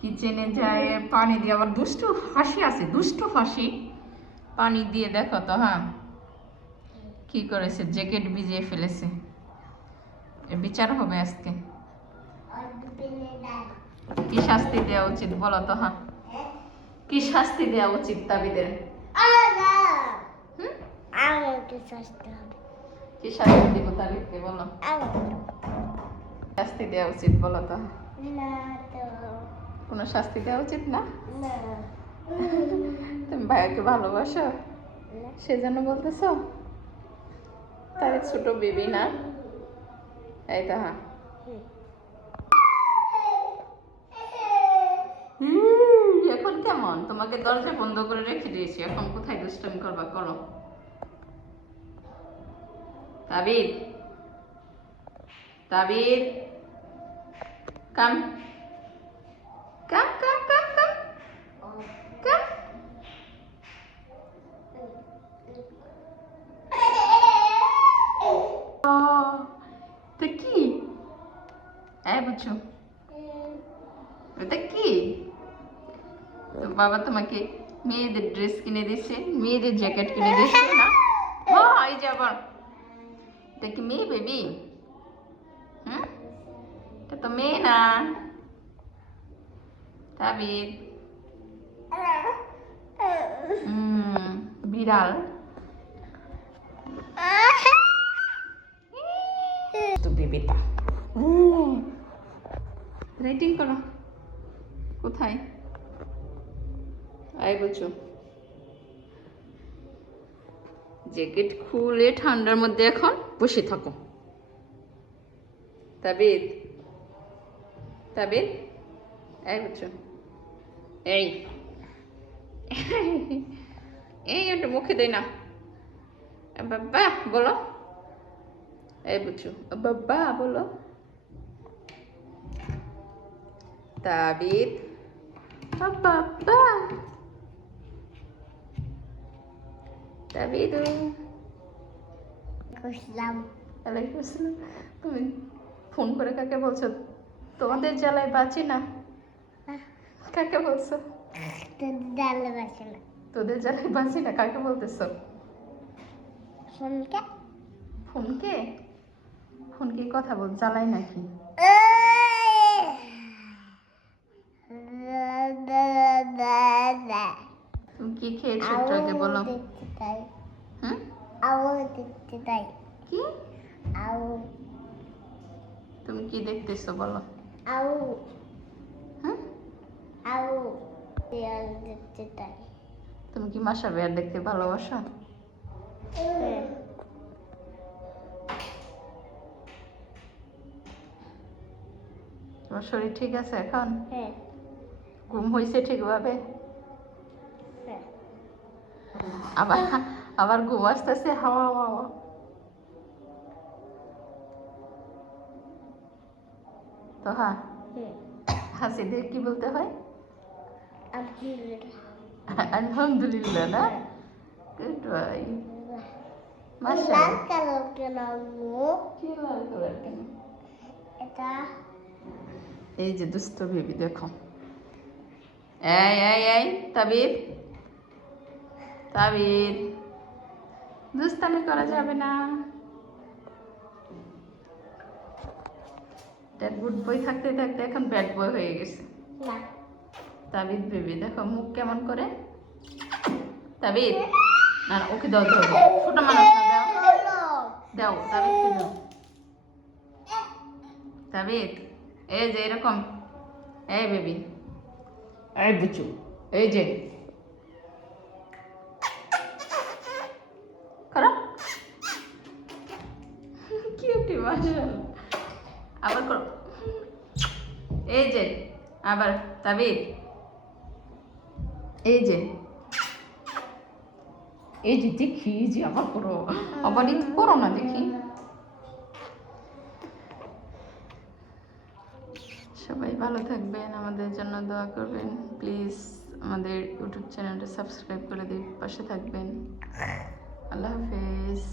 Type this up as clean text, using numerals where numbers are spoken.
কিচেনে যায় পানি দিয়ে, আবার দুষ্টু হাসি আছে, দুষ্টু হাসি। পানি দিয়ে দেখো তো, হ্যাঁ কি করেছে, জ্যাকেট ভিজিয়ে ফেলেছে। বিচার হবে আজকে। কি শাস্তি দেওয়া উচিত বলো তো? হ্যাঁ, কি শাস্তি দেওয়া উচিত তাবিদের? কি শাস্তি দিব তাবিদকে বলো? শাস্তি দেওয়া উচিত বলো তো? কোনো শাস্তি দেওয়া উচিত না? তুমি ভাইয়াকে ভালোবাসো সেজন্য বলতেছো? তাই ছোট বেবি না, এই তো। হ্যাঁ, এখন কেমন? তোমাকে দরজা বন্ধ করে রেখে দিয়েছি, এখন কোথায় দুষ্টামি করবা? করো। তাবিদ, তাবিদ, কাম কাম কাম কাম কাম কাম। তা কি? বুঝছো এটা কি? তো বাবা তোমাকে মেয়েদের ড্রেস কিনে দিচ্ছে, মেয়েদের জ্যাকেট কিনে দিচ্ছে না? এই যে আবার, এটা কি মেয়ে বেবি? হুম, এটা তো মেয়ে না। তাবিদ, বিড়াল। তো বেবিটা রাইটিং করো। কোথায়? বলছো জ্যাকেট খুলে ঠান্ডার মধ্যে এখন বসে থাকো। তাবিদ, তাবিদ, বলছো এই এই ওটা মুখে দেয় না। বাবা বলো, বুঝছো বাবা বলো। তাবিদ, বাবা, তাবিদ, ওয়ালাইকুম আসসালাম। তুমি ফোন করে কাকে বলছো? তোমাদের জ্বালায় বাঁচি না। কাকে বলছো? তোদের জ্বালায় বাঁচি না, কাকে বলতেছো? ফোনকে। ফোনকে? ফোনকে কথা বল, জ্বালাই নাকি? তুমি কি খেয়েছো একটু আগে বলো? হুম, কি? তুমি কি দেখতেছো বলো? হুম, তুমি কি মাসা বেয়ার দেখতে ভালোবাসো? তোমার শরীর ঠিক আছে এখন? ঘুম হয়েছে ঠিকভাবে? আবার আবার ঘুম আসতেছে? হাওয়া হাওয়া তো। হ্যাঁ, হাসি দিয়ে কি বলতে হয়? আলহামদুলিল্লাহ না? Good boy. এই যে দুষ্ট বেবি দেখো। এই তাবিদ, তাবিদ, দুষ্টামি করা যাবে না। গুড বয় থাকতে থাকতে এখন ব্যাড বয় হয়ে গেছে। তাবিদ বেবি দেখো মুখ কেমন করে। তাবিদ, না ওকে দাও দাও দাও, ছোট মানুষ না, দাও দাও, তাবিদকে দাও। তাবিদ, এই যে এরকম, এই বেবি, এই বুচু, এই যে করো। কিউটি মাশাআল্লাহ। আবার করো, এই যে আবার। তাবিদ, এই যে, এই যে দেখি, এই যে আবার করো, আবার একটু করো না দেখি। সবাই ভালো থাকবেন, আমাদের জন্য দোয়া করবেন প্লিজ। আমাদের ইউটিউব চ্যানেলটা সাবস্ক্রাইব করে দিয়ে পাশে থাকবেন। আল্লাহ হাফেজ।